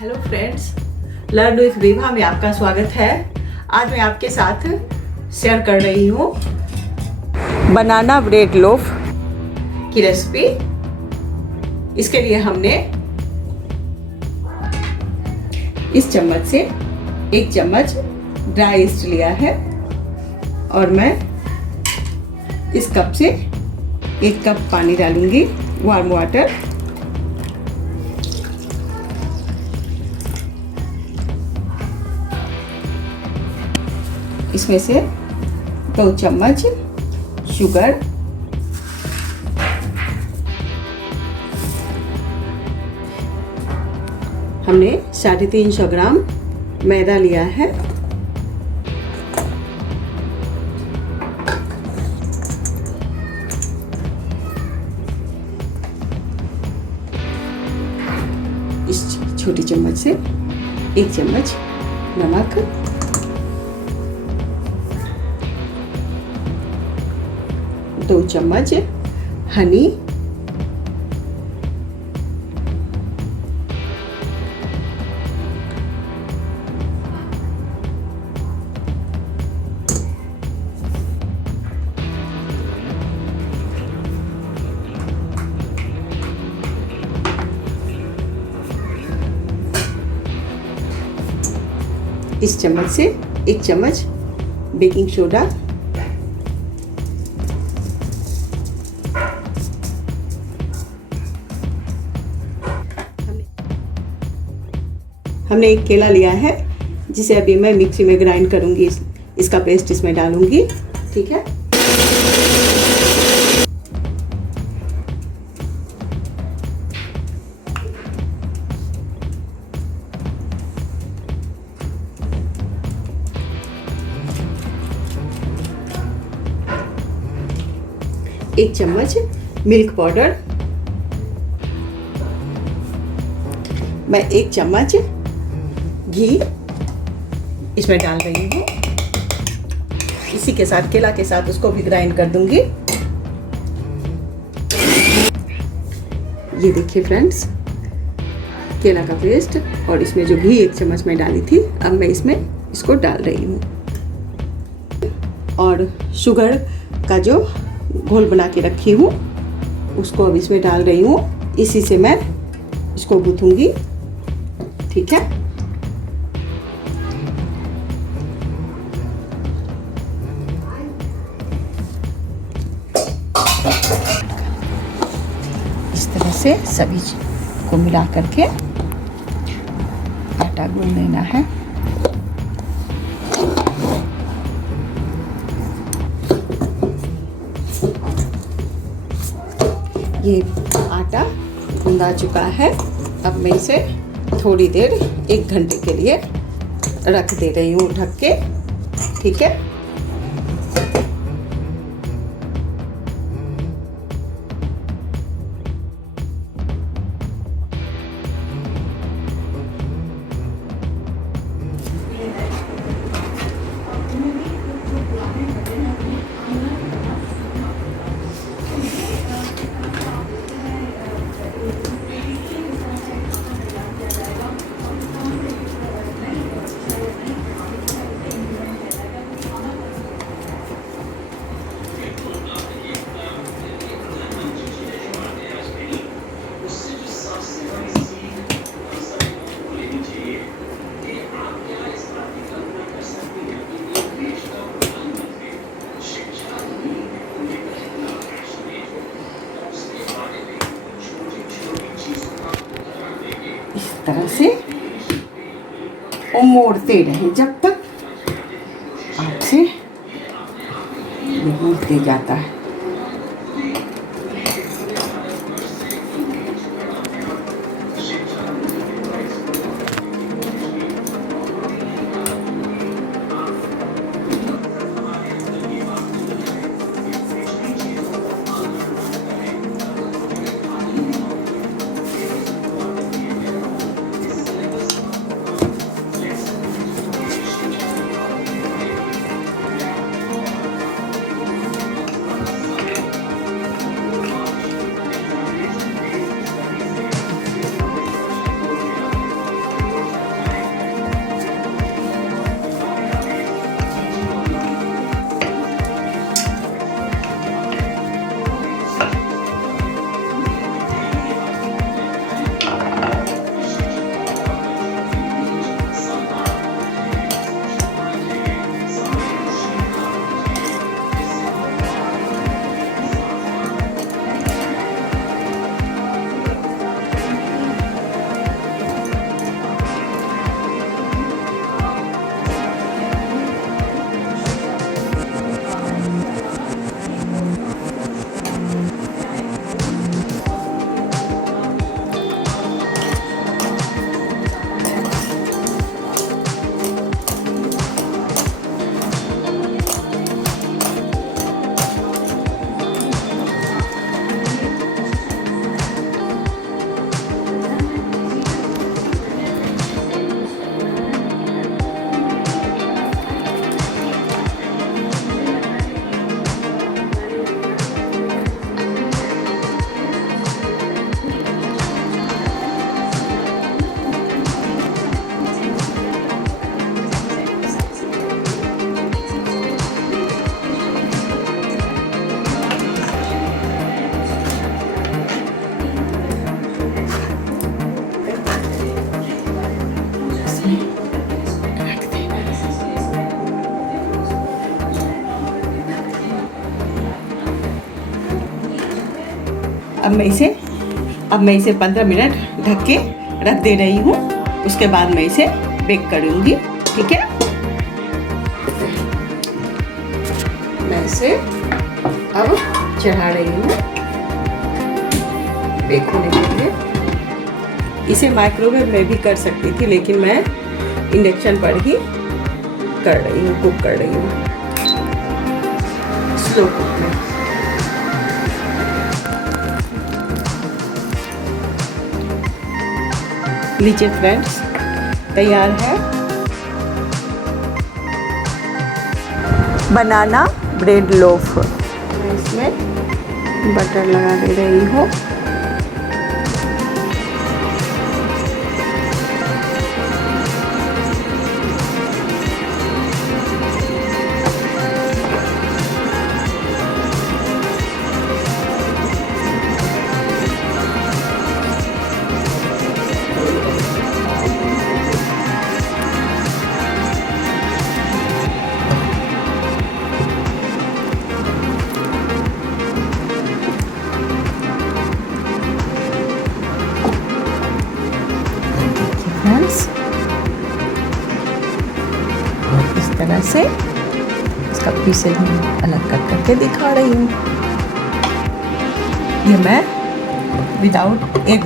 Hello friends, learn with Vibha में आपका स्वागत है। आज मैं आपके साथ शेयर कर रही हूँ बनाना ब्रेड लोफ की रेसिपी। इसके लिए हमने इस चम्मच से 1 चम्मच ड्राई ईस्ट लिया है और मैं इस कप से 1 कप पानी डालूंगी, वार्म वाटर। इसमें से 2 चम्मच शुगर, हमने 350 ग्राम मैदा लिया है, इस छोटी चम्मच से 1 चम्मच नमक, दो चम्मच हनी, इस चम्मच से 1 चम्मच बेकिंग सोडा, हमने 1 केला लिया है जिसे अभी मैं मिक्सी में ग्राइंड करूंगी, इसका पेस्ट इसमें डालूंगी। ठीक है, एक चम्मच मिल्क पाउडर, मैं 1 चम्मच घी इसमें डाल रही हूँ। इसी के साथ केला के साथ उसको भी ग्राइंड कर दूंगी। ये देखिए फ्रेंड्स, केला का पेस्ट और इसमें जो घी 1 चम्मच में डाली थी, अब मैं इसमें इसको डाल रही हूँ। और शुगर का जो घोल बना के रखी हूँ उसको अब इसमें डाल रही हूँ। इसी से मैं इसको गूंथूंगी। ठीक है, इस तरह से सभी को मिला करके आटा गूंथ लेना है। ये आटा गूंदा चुका है। अब मैं इसे थोड़ी देर 1 घंटे के लिए रख दे रही हूँ ढक के। ठीक है, तरह से वो मोड़ते रहे जब तक हाथ से गूंथते जाता है। अब मैं इसे 15 मिनट ढक के रख दे रही हूँ। उसके बाद मैं इसे बेक करूँगी। ठीक है, मैं इसे अब चढ़ा रही हूँ बेक होने के लिए। इसे माइक्रोवेव में भी कर सकती थी, लेकिन मैं इंडक्शन पर ही कर रही हूँ, कुक कर रही हूँ स्लो कुक में। लीजिए फ्रेंड्स, तैयार है बनाना ब्रेड लोफ। मैं इसमें बटर लगा दे रही हूँ। इस तरह से इसका पीसेज में अलग करके दिखा रही हूँ। ये मैं विदाउट एग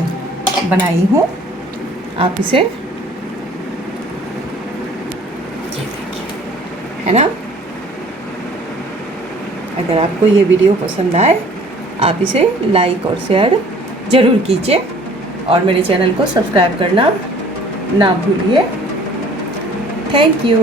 बनाई हूँ। आप इसे है ना। अगर आपको ये वीडियो पसंद आए, आप इसे लाइक और शेयर ज़रूर कीजिए और मेरे चैनल को सब्सक्राइब करना ना भूलिए। Thank you.